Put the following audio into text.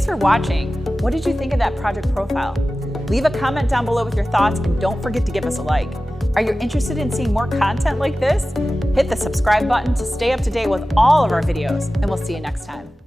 Thanks for watching. What did you think of that project profile? Leave a comment down below with your thoughts and don't forget to give us a like. Are you interested in seeing more content like this? Hit the subscribe button to stay up to date with all of our videos, and we'll see you next time.